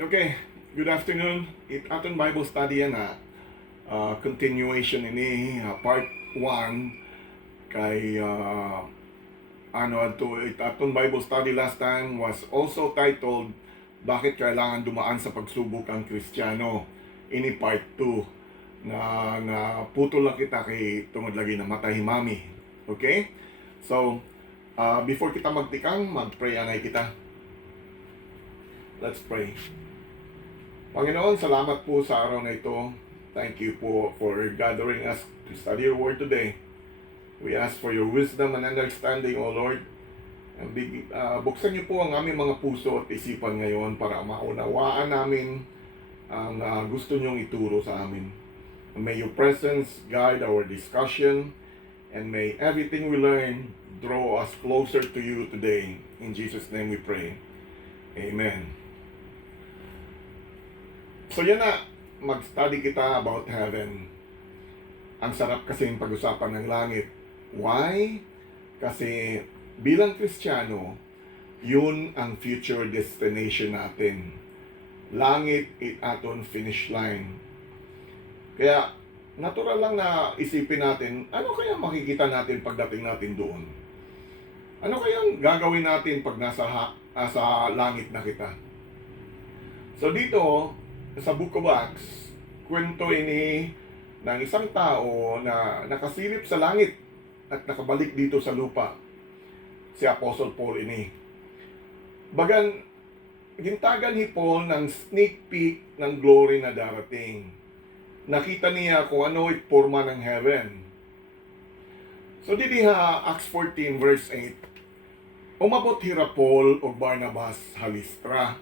Okay, good afternoon. Aton Bible study yan continuation ini part 1 kay aton Bible study last time was also titled Bakit kailangan dumaan sa pagsubok ang Kristiyano. Ini part 2 na putol lang kita kay tungod lagi na matay mami. Okay? So, before kita magtikang, mag-pray anay kita. Let's pray. Panginoon, salamat po sa araw na ito. Thank you po for gathering us to study your word today. We ask for your wisdom and understanding, O Lord. And buksan niyo po ang aming mga puso at isipan ngayon para maunawaan namin ang gusto niyong ituro sa amin. And may your presence guide our discussion, and may everything we learn draw us closer to you today. In Jesus' name we pray. Amen. So yan na, mag-study kita about heaven. Ang sarap kasing pag-usapan ng langit. Why? Kasi bilang Kristiyano, yun ang future destination natin. Langit aton finish line. Kaya natural lang na isipin natin, ano kaya makikita natin pagdating natin doon? Ano kayang gagawin natin pag sa langit na kita? So dito, sa Book of Acts, kwento ini ng isang tao na nakasilip sa langit at nakabalik dito sa lupa. Si Apostle Paul ini. Bagan, gintagan ni Paul ng sneak peek ng glory na darating. Nakita niya kung ano itporma ng heaven. So didiha Acts 14 verse 8. Umabot hira Paul o Barnabas ha Listra.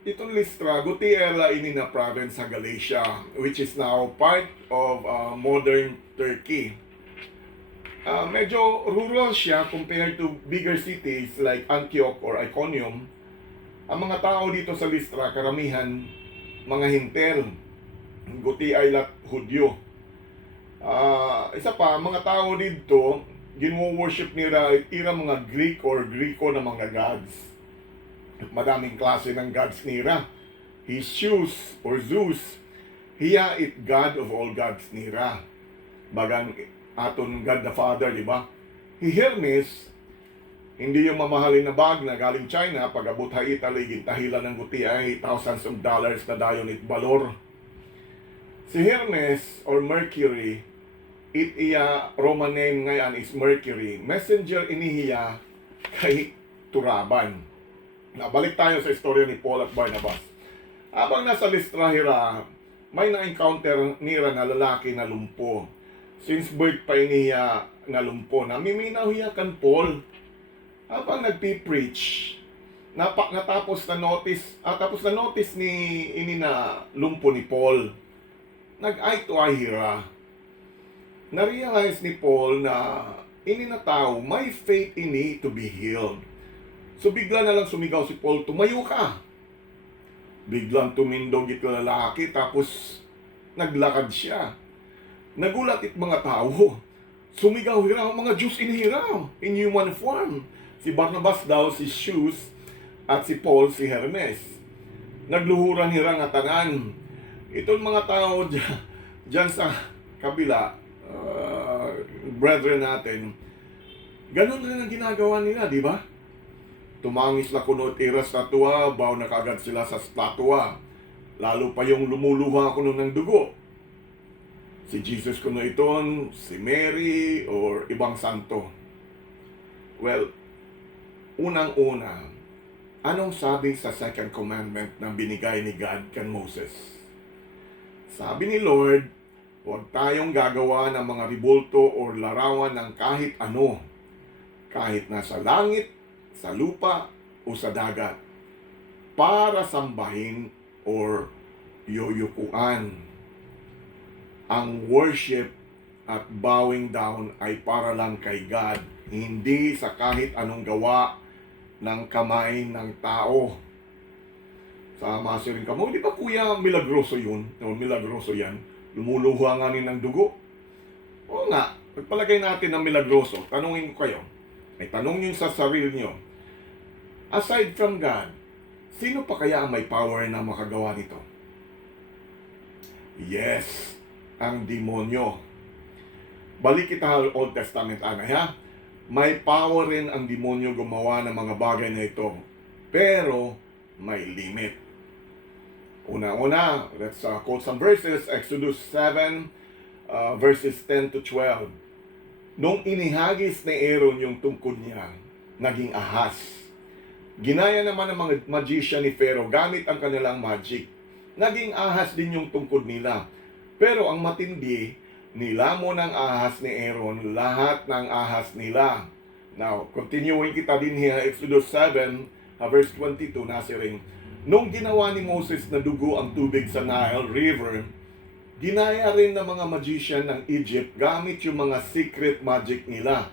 Itong Listra, Gutierrez ini na province sa Galatia, which is now part of modern Turkey. Medyo rural siya compared to bigger cities like Antioch or Iconium. Ang mga tao dito sa Listra, karamihan mga hintel, Gutierrez Hudyo. Isa pa, mga tao dito, ginwo-worship nila ira mga Greek or Griko na mga gods. Madaming klase ng gods nira. His Zeus or Zeus, hiya it God of all gods nira. Bagang aton God the Father, di ba? He Hermes, hindi yung mamahalin na bag na galing China, pag-abot ha Italy, gintahilan ng guti ay thousands of dollars na dayon it balor. Si Hermes or Mercury, it iya Roman name ngayon is Mercury. Messenger inihiya kay Turaban. Nabalik tayo sa istorya ni Paul at Barnabas. Habang nasa Listra hira, may na-encounter nira na lalaki na lumpo. Since birth pa iniya na lumpo, namiminaw hiya kan Paul. Habang nagpi-preach, tapos na notice ni ini na lumpo ni Paul. Nag-eye to eye hira. Na-realize ni Paul na ini na tao, may faith ini to be healed. So bigla na lang sumigaw si Paul, tumayo ka. Biglang tumindog ito lalaki, tapos naglakad siya. Nagulat it mga tao. Sumigaw hiraw, mga Diyos inhiraw, in human form. Si Barnabas daw, si Zeus, at si Paul, si Hermes. Nagluhuran hira nga tanan. Itong mga tao dyan sa kabila, brethren natin, ganun rin ang ginagawa nila, di ba? Tumangis na kuno tira sa statwa, baw na kagad sila sa statwa. Lalo pa yung lumuluha kuno ng dugo. Si Jesus kuno iton, si Mary, or ibang santo. Well, unang-una, anong sabi sa second commandment na binigay ni God kan Moses? Sabi ni Lord, huwag tayong gagawa ng mga ribulto o larawan ng kahit ano. Kahit nasa langit, sa lupa o sa dagat, para sambahin or yoyukuan. Ang worship at bowing down ay para lang kay God, hindi sa kahit anong gawa ng kamay ng tao. Sa masiring kamo, di ba kuya milagroso yun? O milagroso yan? Lumuluha nga ng dugo? Oo nga, pagpalagay natin ng milagroso, tanungin ko kayo, ay tanong nyo sa sarili nyo, aside from God, Sino pa kaya ang may power na makagawa nito? Yes, ang demonyo. Balik kita sa Old Testament, anay ha? May power rin ang demonyo gumawa ng mga bagay na ito. Pero, may limit. Una-una, let's quote some verses. Exodus 7, verses 10 to 12. Nung inihagis ni Aaron yung tungkod niya, naging ahas. Ginaya naman ng mga magician ni Pharaoh gamit ang kanilang magic. Naging ahas din yung tungkod nila. Pero ang matindi, nilamon ng ahas ni Aaron lahat ng ahas nila. Now, continuing kita din here, Exodus 7, verse 22, nasiring, nung ginawa ni Moses na dugo ang tubig sa Nile River, ginaya rin ng mga magician ng Egypt gamit yung mga secret magic nila.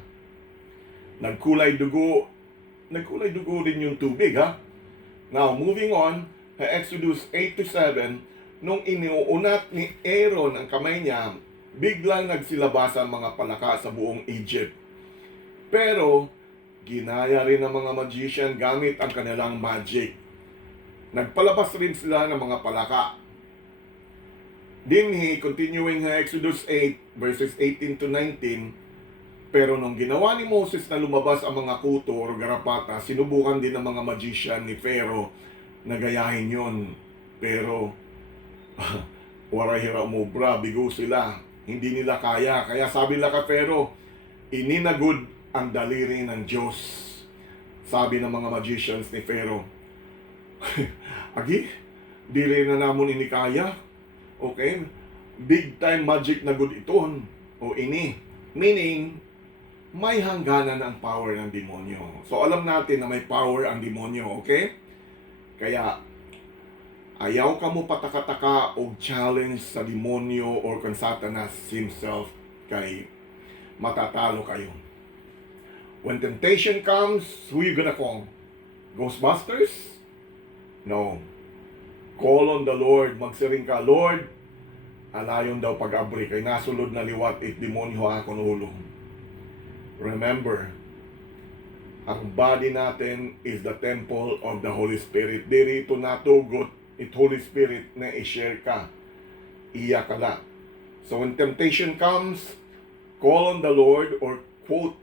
Nagkulay dugo din yung tubig, ha? Now, moving on, Exodus 8 to 7, nung iniuunat ni Aaron ang kamay niya, biglang nagsilabas ang mga palaka sa buong Egypt. Pero, ginaya rin ng mga magician gamit ang kanilang magic. Nagpalabas rin sila ng mga palaka. Dinhi, continuing Exodus 8, verses 18 to 19, pero nung ginawa ni Moses na lumabas ang mga kuto o garapata, sinubukan din ng mga magician ni Pharaoh na gayahin yun. Pero, warahira umubra, bigo sila. Hindi nila kaya. Kaya sabi nila kay Pharaoh, ininagod ang daliri ng Diyos. Sabi ng mga magicians ni Pharaoh, agi, di rin na namon ini kaya. Okay? Big time magic na good iton. O ini. Meaning, may hangganan ang power ng demonyo. So alam natin na may power ang demonyo, okay? Kaya, ayaw ka mo pataka-taka o challenge sa demonyo or kung Satanas himself kay matatalo kayo. When temptation comes, who you gonna call? Ghostbusters? No. Call on the Lord. Magsiring ka, Lord, alayon daw pag-abri kay nasulod na liwat it demonyo akon ulo. Remember, ang body natin is the temple of the Holy Spirit. Dito natugot it Holy Spirit na i-share ka. Iya ka la. So when temptation comes, call on the Lord or quote,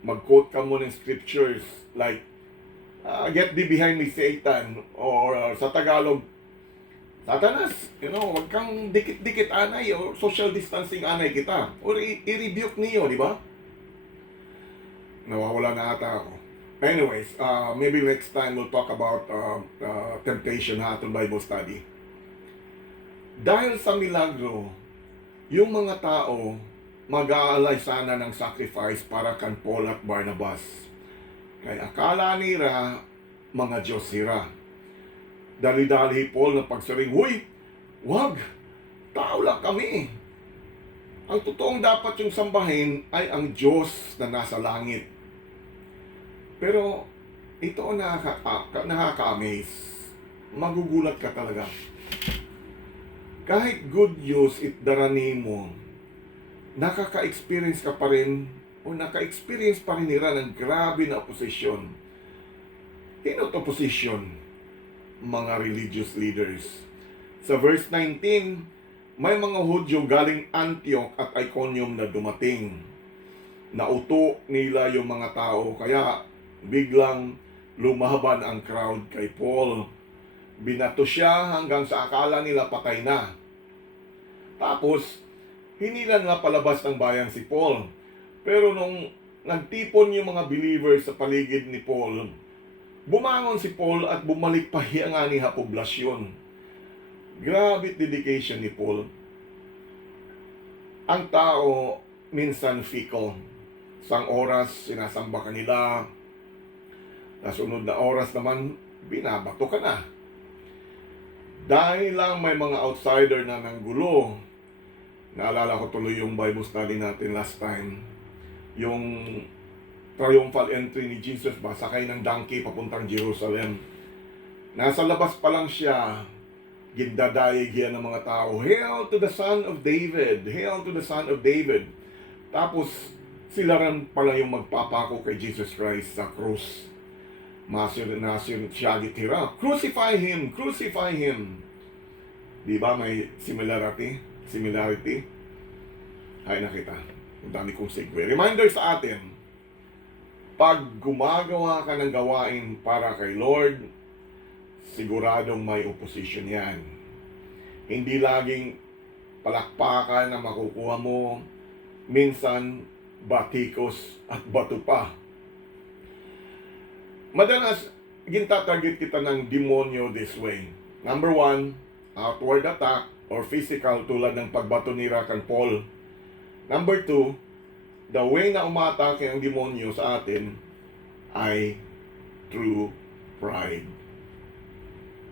mag-quote ka mo ng scriptures like, get thee behind me, Satan, or sa Tagalog, Satanas, wag kang dikit-dikit anay o social distancing anay kita. Or i-rebuke niyo, di ba? Nawawala na ata ako. Anyways, maybe next time we'll talk about temptation ha, itong Bible study. Dahil sa milagro, yung mga tao mag-aalay sana ng sacrifice para kan Paul at Barnabas. Kaya akala nila mga Diyos sila. Dali-dali Paul na pagsaring, huy, wag, tao lang kami. Ang totoong dapat yung sambahin ay ang Diyos na nasa langit. Pero ito ang nakaka-amaze. Magugulat ka talaga. Kahit good news itdarani mo, nakaka-experience ka pa rin o naka-experience pa rin nila ng grabe na opposition. Sino to opposition? Mga religious leaders. Sa verse 19, may mga Hudyo galing Antioch at Iconium na dumating. Nauto nila yung mga tao, kaya biglang lumaban ang crowd kay Paul. Binato siya hanggang sa akala nila patay na. Tapos, hinilan nga palabas ng bayan si Paul. Pero nung nagtipon yung mga believers sa paligid ni Paul, bumangon si Paul at bumalik pa nga niya poblasyon. Grabe dedication ni Paul. Ang tao minsan fickle. Sang oras sinasamba ka nila, nasunod na oras naman binabato ka na. Dahil lang may mga outsider na nanggulo. Naalala ko tuloy yung Bible study natin last time. Yung triumphal entry ni Jesus ba, sakay ng donkey papuntang Jerusalem. Nasa labas pa lang siya, gindadayig yan ng mga tao, Hail to the Son of David! Hail to the Son of David! Tapos, sila rin pala yung magpapako kay Jesus Christ sa krus. Nasir Shagitira. Crucify him! Crucify him! Di ba may similarity? Ay nakita. Ang dami kong segue. Reminder sa atin, pag gumagawa ka ng gawain para kay Lord, siguradong may opposition yan. Hindi laging palakpakan na makukuha mo, minsan batikos at bato pa. Madalas, gintatarget kita ng demonyo this way. Number 1, outward attack or physical tulad ng pagbato ni Rakan Paul. Number 2, the way na umatake ang demonyo sa atin ay through pride.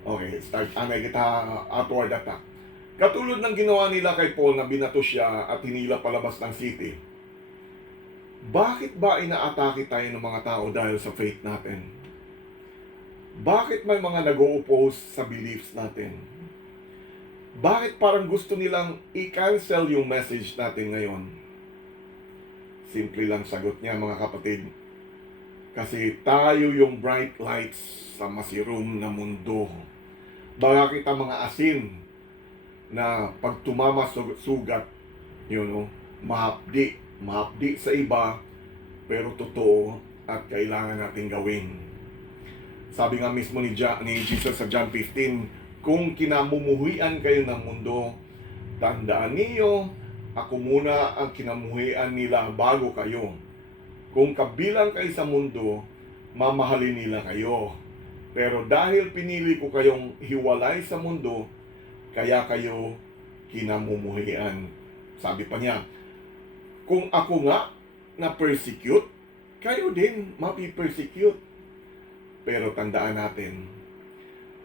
Okay, start kita outward attack. Katulad ng ginawa nila kay Paul na binato siya at hinila palabas ng city. Bakit ba inaatake tayo ng mga tao dahil sa faith natin? Bakit may mga nag-o-oppose sa beliefs natin? Bakit parang gusto nilang i-cancel yung message natin ngayon? Simple lang sagot niya mga kapatid. Kasi tayo yung bright lights sa masirum na mundo. Baka kita mga asin na pag tumama sugat, mahapdi sa iba, pero totoo at kailangan natin gawin. Sabi nga mismo ni Jesus sa John 15, kung kinamumuhian kayo ng mundo, tandaan niyo, ako muna ang kinamuhian nila bago kayo. Kung kabilang kayo sa mundo, mamahalin nila kayo. Pero dahil pinili ko kayong hiwalay sa mundo, kaya kayo kinamumuhian. Sabi pa niya, kung ako nga na-persecute, kayo din mapipersecute. Pero tandaan natin,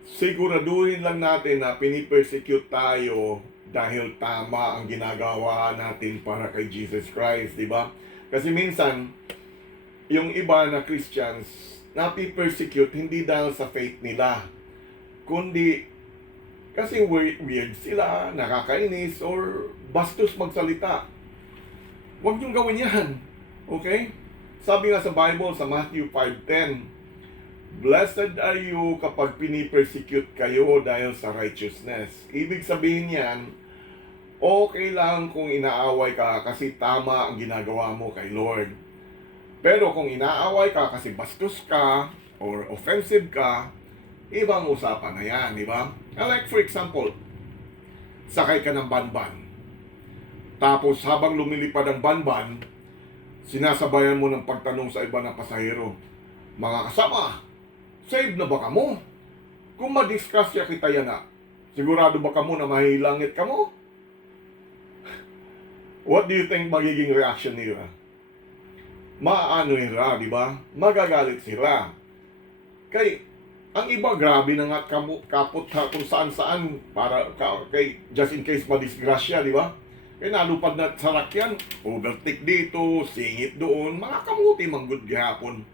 siguraduhin lang natin na pinipersecute tayo dahil tama ang ginagawa natin para kay Jesus Christ, di ba? Kasi minsan, yung iba na Christians, napipersecute hindi dahil sa faith nila, kundi kasi weird sila, nakakainis, or bastos magsalita. Huwag niyong gawin yan. Okay? Sabi nga sa Bible, sa Matthew 5:10, blessed are you kapag pinipersecute kayo dahil sa righteousness. Ibig sabihin yan, okay lang kung inaaway ka kasi tama ang ginagawa mo kay Lord. Pero kung inaaway ka kasi bastos ka or offensive ka, ibang usapan na yan, di ba? Like for example, sakay ka ng banban. Tapos habang lumilipad ang banban, sinasabayan mo ng pagtanong sa iba na pasahero, mga kasama, save na ba kamo? Kung madisgrasya kita yan na, sigurado ba kamo na mahilangit kamo? What do you think magiging reaction nila? Maano nila, di ba? Magagalit sila. Ang iba, grabe na nga kapot kung saan-saan para kay just in case madisgrasya, di ba? Kaya nalupad na sa rakyan, overtake dito, singit doon, mga kamuti mang good gihapon.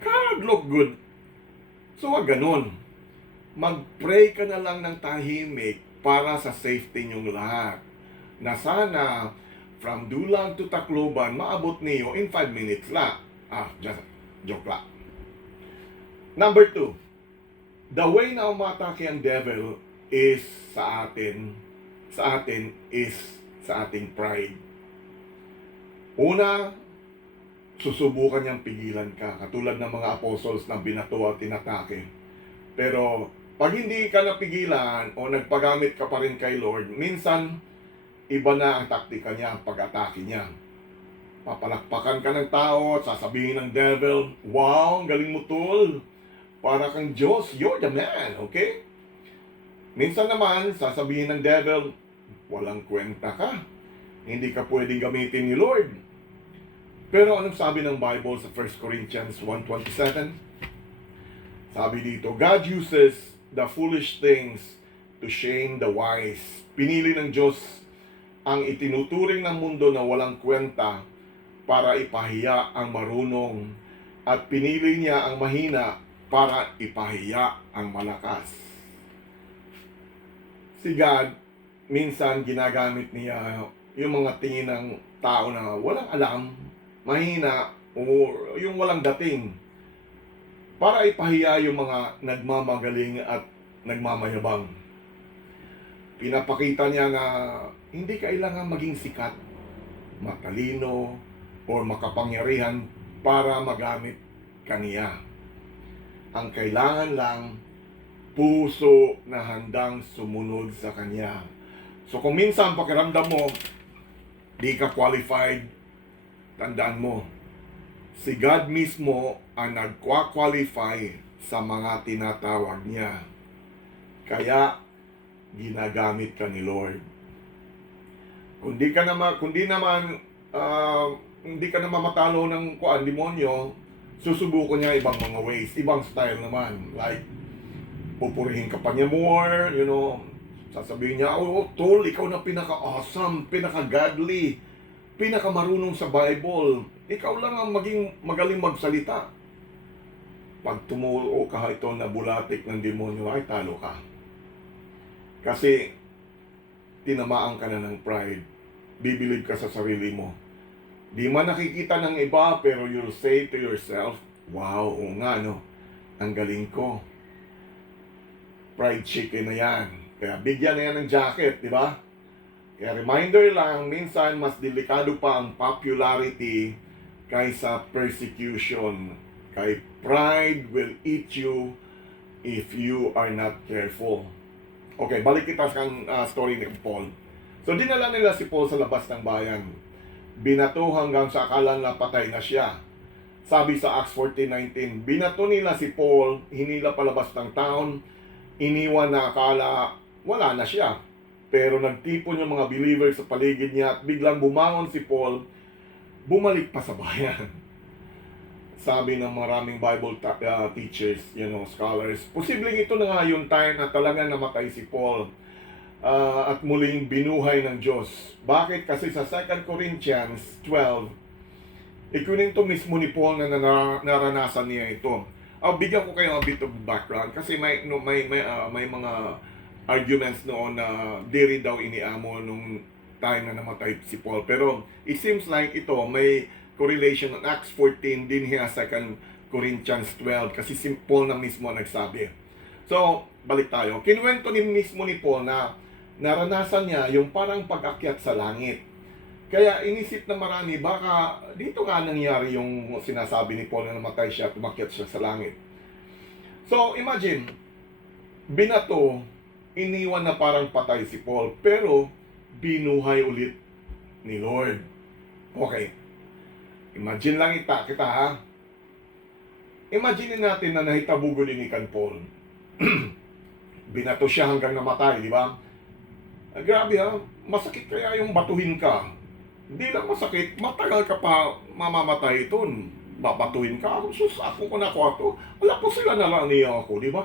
God look good. So wag ganun. Mag-pray ka na lang ng tahimik para sa safety niyong lahat. Na sana, from Dulag to Tacloban, maabot niyo in 5 minutes lang. Just joke lang. Number 2, the way na umatake ang devil is sa atin is sa ating pride. Una, susubukan niyang pigilan ka, katulad ng mga apostles na binato at tinatake. Pero pag hindi ka napigilan o nagpagamit ka pa rin kay Lord, minsan iba na ang taktika niya, ang pag-atake niya. Papalakpakan ka ng tao at sasabihin ng devil, wow, ang galing mo tol, para kang Diyos, you're the man, okay? Minsan naman, sasabihin ng devil, walang kwenta ka. Hindi ka pwedeng gamitin ni Lord. Pero anong sabi ng Bible sa 1 Corinthians 1:27? Sabi dito, God uses the foolish things to shame the wise. Pinili ng Diyos ang itinuturing ng mundo na walang kwenta para ipahiya ang marunong. At pinili niya ang mahina para ipahiya ang malakas. Si God, minsan ginagamit niya yung mga tingin ng tao na walang alam, mahina, o yung walang dating para ipahiya yung mga nagmamagaling at nagmamayabang. Pinapakita niya na hindi kailangan maging sikat, matalino, o makapangyarihan para magamit kaniya. Ang kailangan lang, puso na handang sumunod sa kanya. So kung minsan pakiramdam mo, di ka qualified, tandaan mo, si God mismo ang nagkwa-qualify sa mga tinatawag niya. Kaya, ginagamit ka ni Lord. Kung di naman matalo ng demonyo, susubukan niya ibang mga ways, ibang style naman. Like, pupurihin ka pa niya more, sasabihin niya, oh, tol, ikaw na pinaka-awesome, pinaka-godly, pinaka-marunong sa Bible. Ikaw lang ang maging magaling magsalita. Pag tumuo ka ito na bulatik ng demonyo, ay talo ka. Kasi, tinamaan ka na ng pride. Bibilib ka sa sarili mo. Di man nakikita ng iba, pero you'll say to yourself, wow, oo nga, no? Ang galing ko. Pride chicken na yan. Kaya bigyan na yan ng jacket, di ba? Kaya reminder lang, minsan mas delikado pa ang popularity kaysa persecution. Kay pride will eat you if you are not careful. Okay, balik kita sa story ni Paul. So dinala nila si Paul sa labas ng bayan. Binato hanggang sa akala na patay na siya. Sabi sa Acts 14:19, binato nila si Paul, hinila palabas ng town, iniwan na akala wala na siya. Pero nagtipon yung mga believers sa paligid niya at biglang bumangon si Paul, bumalik pa sa bayan. Sabi ng maraming Bible teachers, scholars, posibleng ito na nga yung time na talagang namatay si Paul at muling binuhay ng Diyos. Bakit? Kasi sa 2 Corinthians 12, ikwento mismo ni Paul na naranasan niya ito. Bigyan ko kayo a bit of background kasi may mga arguments noon na di rin daw iniamo nung time na namatay si Paul. Pero it seems like ito may correlation ng Acts 14 din hiya 2 Corinthians 12 kasi si Paul na mismo nagsabi. So, balik tayo. Kinuwento ni mismo ni Paul na naranasan niya yung parang pag-akyat sa langit. Kaya inisip na marami, baka dito nga nangyari yung sinasabi ni Paul na namatay siya at umakyat siya sa langit. So, imagine, binato, iniwan na parang patay si Paul, pero binuhay ulit ni Lord. Okay. Imagine lang kita ha. Imagine natin na nahitabugo din ni Paul. Binato siya hanggang namatay, di ba? Grabe ha, masakit kaya yung batuhin ka. Hindi lang masakit, matagal ka pa mamamatay ito. Babatuhin ka, sus, ako ko na ako. Wala po sila na niya ako, di ba?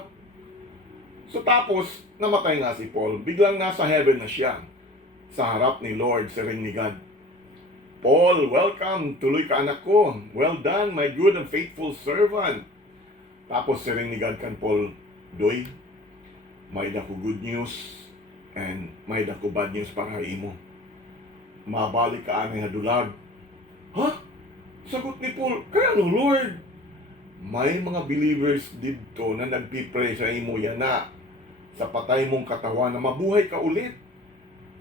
So tapos, namatay nga si Paul. Biglang nasa heaven na siya. Sa harap ni Lord, sa ring ni God. Paul, welcome, tuloy ka anak ko. Well done, my good and faithful servant. Tapos sa ring ni God kan Paul, Doy, may dako good news and may dako bad news para imo. Mabalik ka ani hadulag. Ha? Sagot ni Paul, kaya no Lord? May mga believers dito na nagpipray sa imo yana sa patay mong katawan na mabuhay ka ulit.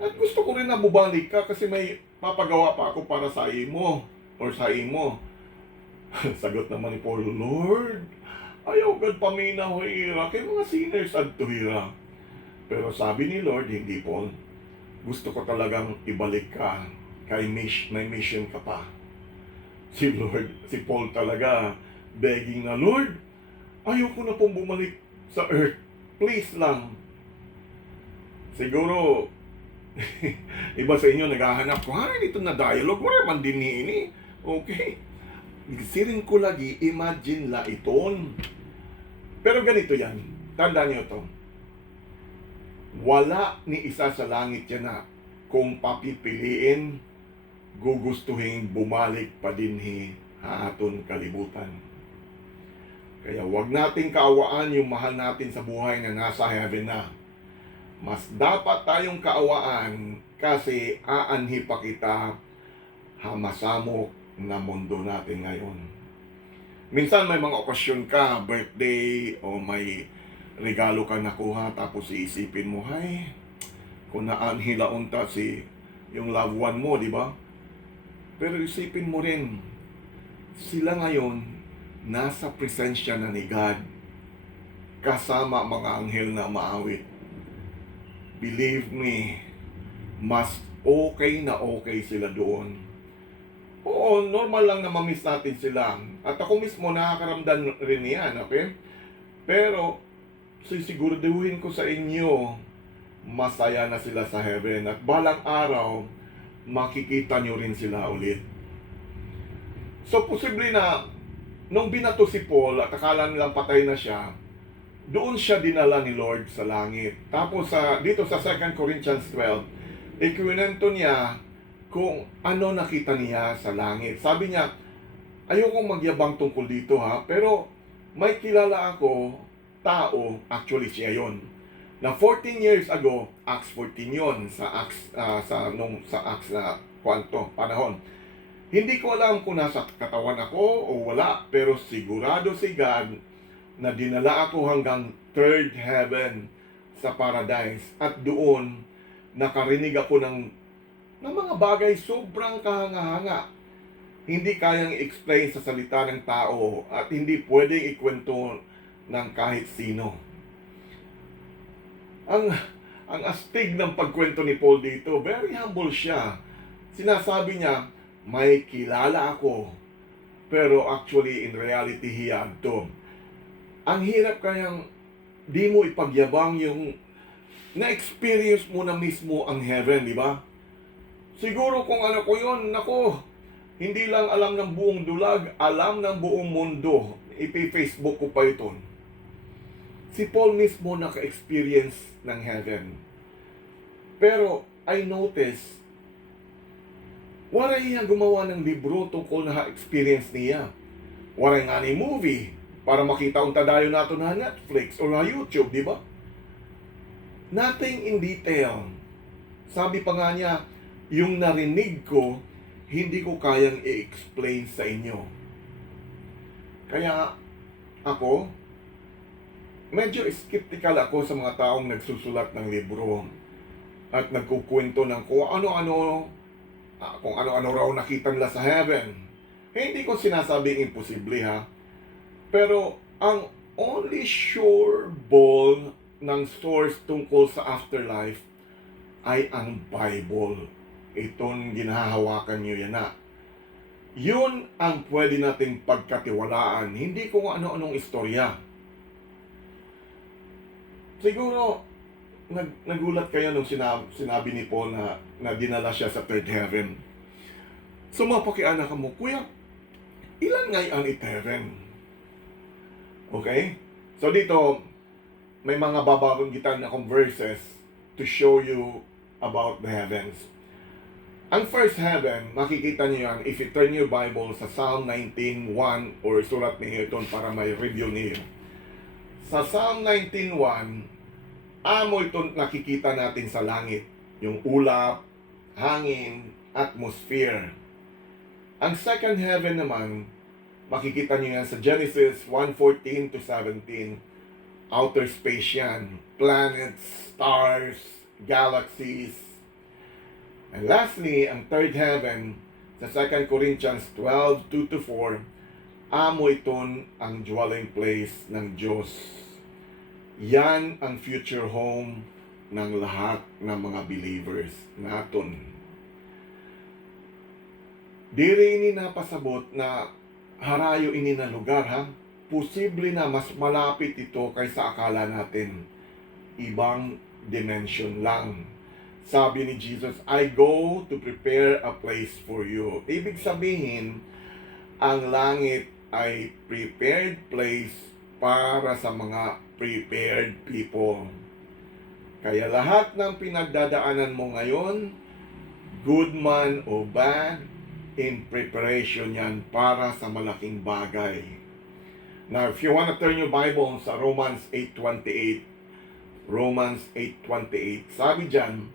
At gusto ko rin na bubalik ka kasi may papagawa pa ako para sa imo or sa imo. Sagot naman ni Paul, Lord, ayaw gad paminaw hira kay mga sinners adto hira. Pero sabi ni Lord, hindi Paul. Gusto ko talagang ibalik ka kay may mission ka pa. Si Paul talaga begging na, Lord, ayaw ko na pong bumalik sa earth. Please lang. Siguro, iba sa inyo naghahanap ko, ito na dialogue, wala man din ini. Okay. Sirin ko lagi, imagine la iton. Pero ganito yan, tandaan niyo to. Wala ni isa sa langit yan na kung papipiliin, gugustuhin bumalik pa dinhi haton kalibutan. Kaya wag nating kaawaan yung mahal natin sa buhay na nasa heaven na. Mas dapat tayong kaawaan kasi aanhi pa kita hamasamok na mundo natin ngayon. Minsan may mga okasyon ka, birthday, o may regalo ka nakuha, tapos iisipin mo, hay, kung naanhila unta si yung loved one mo, di ba? Pero isipin mo rin, sila ngayon, nasa presensya na ni God, kasama mga anghel na maawit. Believe me, mas okay sila doon. Oo, normal lang na mamiss natin sila. At ako mismo nakakaramdam rin yan, okay? Pero, sisiguraduhin ko sa inyo, masaya na sila sa heaven. At balang araw, makikita nyo rin sila ulit. So, posible na, nung binato si Paul at akala nilang patay na siya, doon siya dinala ni Lord sa langit. Tapos dito sa 2 Corinthians 12, ikwinento niya kung ano nakita niya sa langit. Sabi niya, ayokong magyabang tungkol dito ha, pero may kilala ako, tao, actually siya yon, na 14 years ago, Acts 14 yon, sa Acts, sa Acts na panahon. Hindi ko alam kung nasa katawan ako o wala, pero sigurado si God na dinala ako hanggang third heaven sa paradise. At doon, nakarinig ako ng mga bagay sobrang kahanga-hanga. Hindi kayang i-explain sa salita ng tao at hindi pwedeng ikwento ng kahit sino. Ang astig ng pagkwento ni Paul dito, very humble siya. Sinasabi niya, may kilala ako, pero actually in reality he had to. Ang hirap kayang di mo ipagyabang yung na-experience mo na mismo ang heaven, di ba? Siguro kung ano ko yun, nako, hindi lang alam ng buong dulag, alam ng buong mundo. Ipi-Facebook ko pa ito. Si Paul mismo naka-experience ng heaven. Pero I noticed, wala niya gumawa ng libro tungkol na experience niya. Wala nga ni movie para makita unta dayo nato na Netflix or na YouTube, di ba? Nothing in detail. Sabi pa nga niya, yung narinig ko, hindi ko kayang i-explain sa inyo. Kaya ako, medyo skeptical ako sa mga taong nagsusulat ng libro at nagkukwento ng kung ano-ano raw nakita nila sa heaven. Hindi ko sinasabing imposible ha. Pero ang only sureball ng source tungkol sa afterlife ay ang Bible. Itong ginahahawakan nyo yan na. Yun ang pwede nating pagkatiwalaan. Hindi kung ano-anong istorya. Siguro, nagulat kayo nung sinabi ni Paul na dinala siya sa third heaven. So mapakianak mo, kuya, ilan nga ang heaven? Okay? So dito, may mga babanggitan na verses to show you about the heavens. Ang first heaven, makikita niyo yan if you turn your Bible sa Psalm 19:1 or sulat ni Hilton para may review niyo. Sa Psalm 19:1, amo ito nakikita natin sa langit. Yung ulap, hangin, atmosphere. Ang second heaven naman, makikita niyo yan sa Genesis 1:14 to 17. Outer space yan. Planets, stars, galaxies. And lastly, ang third heaven, sa 2 Corinthians 12:2 to 4, amo iton ang dwelling place ng Diyos. Yan ang future home ng lahat ng mga believers naton. Diri ini napasabot na harayo ini na lugar ha. Posible na mas malapit ito kaysa akala natin. Ibang dimension lang. Sabi ni Jesus, I go to prepare a place for you. Ibig sabihin, ang langit ay prepared place para sa mga prepared people. Kaya lahat ng pinagdadaanan mo ngayon, good man o bad, in preparation yan para sa malaking bagay. Now, if you want to turn your Bible sa Romans 8:28, Romans 8:28, sabi dyan,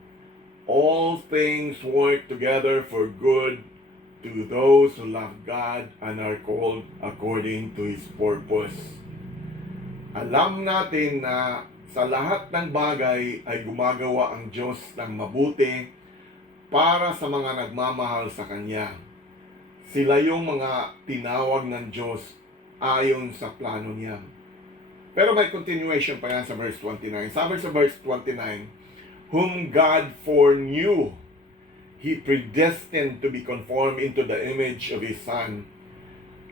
all things work together for good to those who love God and are called according to His purpose. Alam natin na sa lahat ng bagay ay gumagawa ang Diyos ng mabuti para sa mga nagmamahal sa Kanya. Sila yung mga tinawag ng Diyos ayon sa plano niya. Pero may continuation pa yan sa verse 29. Sabi sa verse 29, whom God foreknew, He predestined to be conformed into the image of His Son.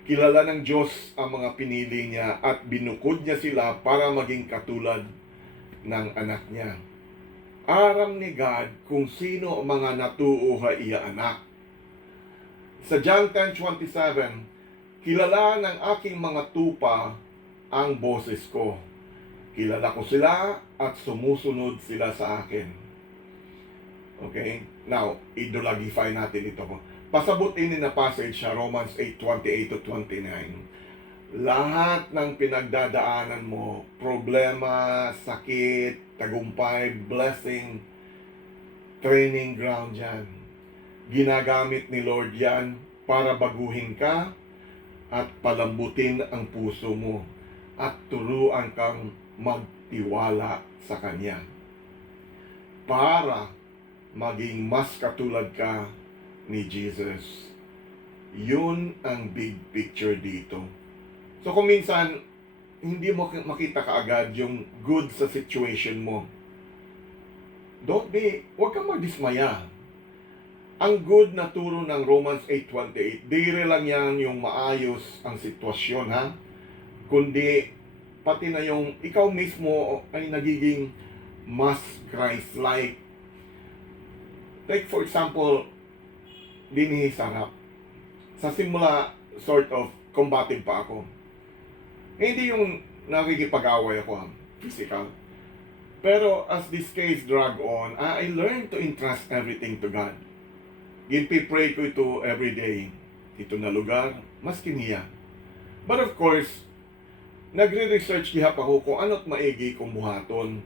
Kilala ng Diyos ang mga pinili niya at binukod niya sila para maging katulad ng anak niya. Aram ni God kung sino ang mga natuuha iya anak. Sa John 10:27, kilala ng aking mga tupa ang boses ko. Kilala ko sila at sumusunod sila sa akin. Okay? Now, idolagify natin ito. Pasabutin ni na passage sa Romans 8:28-29. Lahat ng pinagdadaanan mo, problema, sakit, tagumpay, blessing, training ground yan. Ginagamit ni Lord yan para baguhin ka at palambutin ang puso mo at turuan kang magtiwala sa Kanya para maging mas katulad ka ni Jesus. Yun ang big picture dito. So kung minsan hindi mo makita kaagad yung good sa situation mo, huwag kang magdismaya. Ang good na turo ng Romans 8:28, dire lang yan yung maayos ang sitwasyon, ha? Kundi pati na yung ikaw mismo ay nagiging mas Christ-like. Take for example, dinhi sarap. Sa simula, sort of combative pa ako. Hindi yung nakikipag-away ako, physical. Pero as this case drag on, I learned to entrust everything to God. Ginpipray ko ito every day. Ito na lugar, maski niya. But of course, nagre-research gihap ako kung ano't maigi kong buhaton.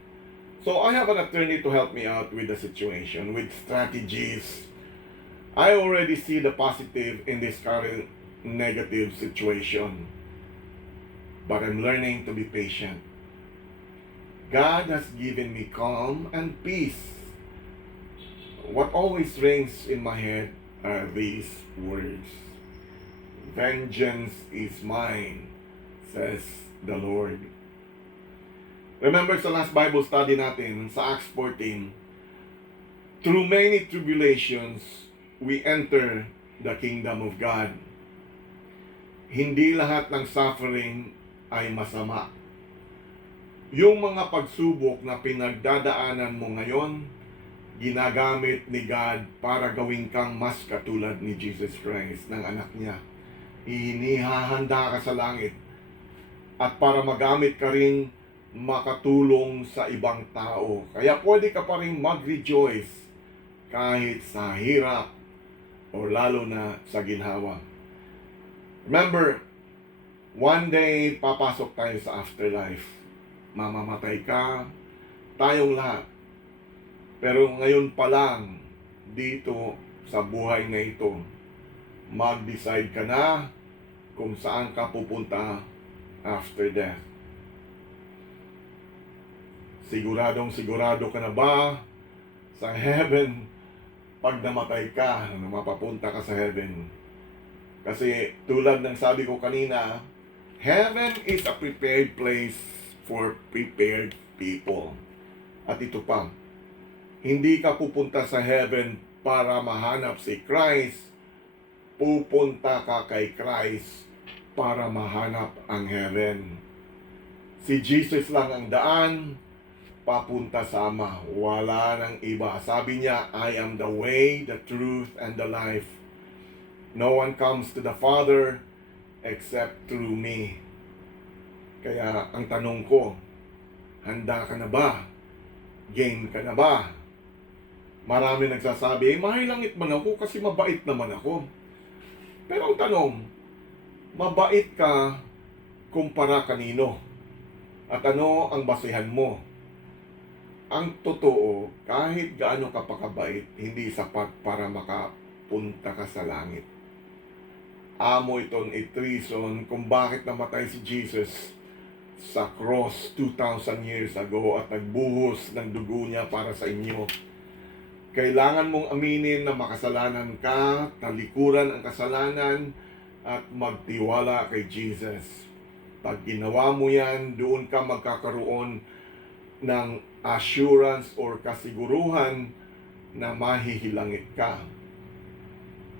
So I have an attorney to help me out with the situation, with strategies. I already see the positive in this current negative situation. But I'm learning to be patient. God has given me calm and peace. What always rings in my head are these words. Vengeance is mine, says the Lord. Remember sa last Bible study natin sa Acts 14, through many tribulations, we enter the kingdom of God. Hindi lahat ng suffering ay masama. Yung mga pagsubok na pinagdadaanan mo ngayon, ginagamit ni God para gawin kang mas katulad ni Jesus Christ, ng anak niya. Inihahanda ka sa langit at para magamit ka rin makatulong sa ibang tao. Kaya pwede ka pa rin mag-rejoice kahit sa hirap o lalo na sa ginhawa. Remember, one day papasok tayo sa afterlife. Mamamatay ka, tayong lahat. Pero ngayon pa lang, dito sa buhay na ito, mag-decide ka na kung saan ka pupunta after death. Sigurado ka na ba sa heaven pag namatay ka, na mapapunta ka sa heaven? Kasi tulad ng sabi ko kanina, heaven is a prepared place for prepared people. At ito pa, hindi ka pupunta sa heaven para mahanap si Christ. Pupunta ka kay Christ para mahanap ang heaven. Si Jesus lang ang daan papunta sa Ama. Wala nang iba. Sabi niya, I am the way, the truth, and the life. No one comes to the Father except through me. Kaya ang tanong ko, handa ka na ba? Game ka na ba? Marami nagsasabi, mahilangit man ako kasi mabait naman ako. Pero ang tanong, mabait ka kumpara kanino? At ano ang basehan mo? Ang totoo, kahit gaano ka pakabait, hindi sapat para makapunta ka sa langit. amo itong treason kung bakit namatay si Jesus sa cross 2,000 years ago at nagbuhos ng dugo niya para sa inyo. Kailangan mong aminin na makasalanan ka, talikuran ang kasalanan, at magtiwala kay Jesus. Pag ginawa mo yan, doon ka magkakaroon ng assurance or kasiguruhan na mahihilangit ka.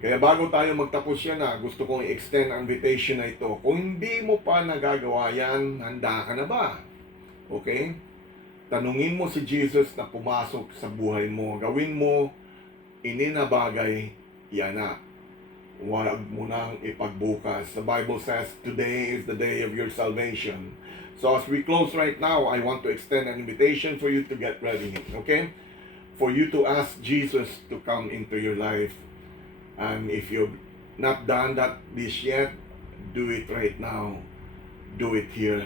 Kaya bago tayo magtapos yan gusto kong i-extend ang invitation na ito. Kung hindi mo pa nagagawa yan, handa ka na ba? Okay? Tanungin mo si Jesus na pumasok sa buhay mo. Gawin mo, ininabagay, yan na. Huwag mo nang ipagbukas. The Bible says, today is the day of your salvation. So as we close right now, I want to extend an invitation for you to get ready. Okay? For you to ask Jesus to come into your life. And if you've not done that this yet, do it right now. Do it here.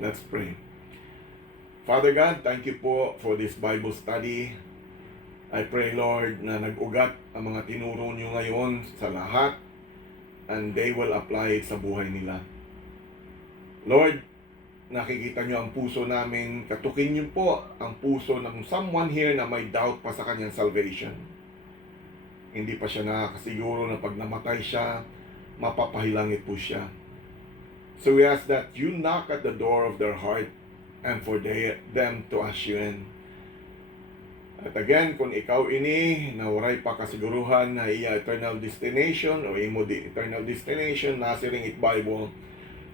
Let's pray. Father God, thank you po for this Bible study. I pray, Lord, na nag-ugat ang mga tinuro nyo ngayon sa lahat and they will apply it sa buhay nila. Lord, nakikita nyo ang puso namin. Katukin nyo po ang puso ng someone here na may doubt pa sa kanyang salvation. Hindi pa siya nakakasiguro na pag namatay siya, mapapahilangit po siya. So we ask that you knock at the door of their heart and for them to usher you in. At again, kung ikaw ini, na waray pa kasiguruhan na iya eternal destination o imo di eternal destination, nasiring it Bible,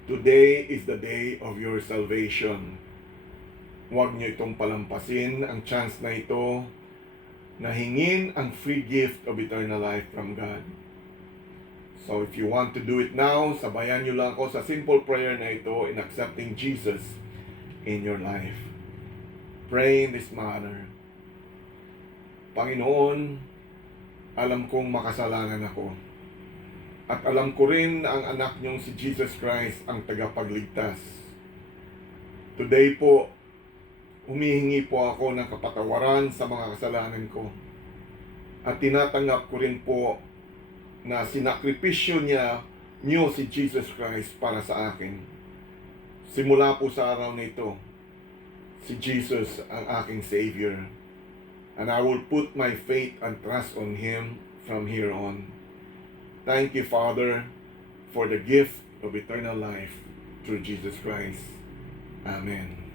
today is the day of your salvation. Huwag niyo itong palampasin ang chance na ito na hingin ang free gift of eternal life from God. So if you want to do it now, sabayan nyo lang ako sa simple prayer na ito in accepting Jesus in your life. Pray in this manner. Panginoon, alam kong makasalanan ako. At alam ko rin na ang anak niyong si Jesus Christ ang tagapagligtas. Today po, humihingi po ako ng kapatawaran sa mga kasalanan ko. At tinatanggap ko rin po na sinakripisyo niyo si Jesus Christ para sa akin. Simula po sa araw na ito, si Jesus ang aking Savior. And I will put my faith and trust on Him from here on. Thank you, Father, for the gift of eternal life through Jesus Christ. Amen.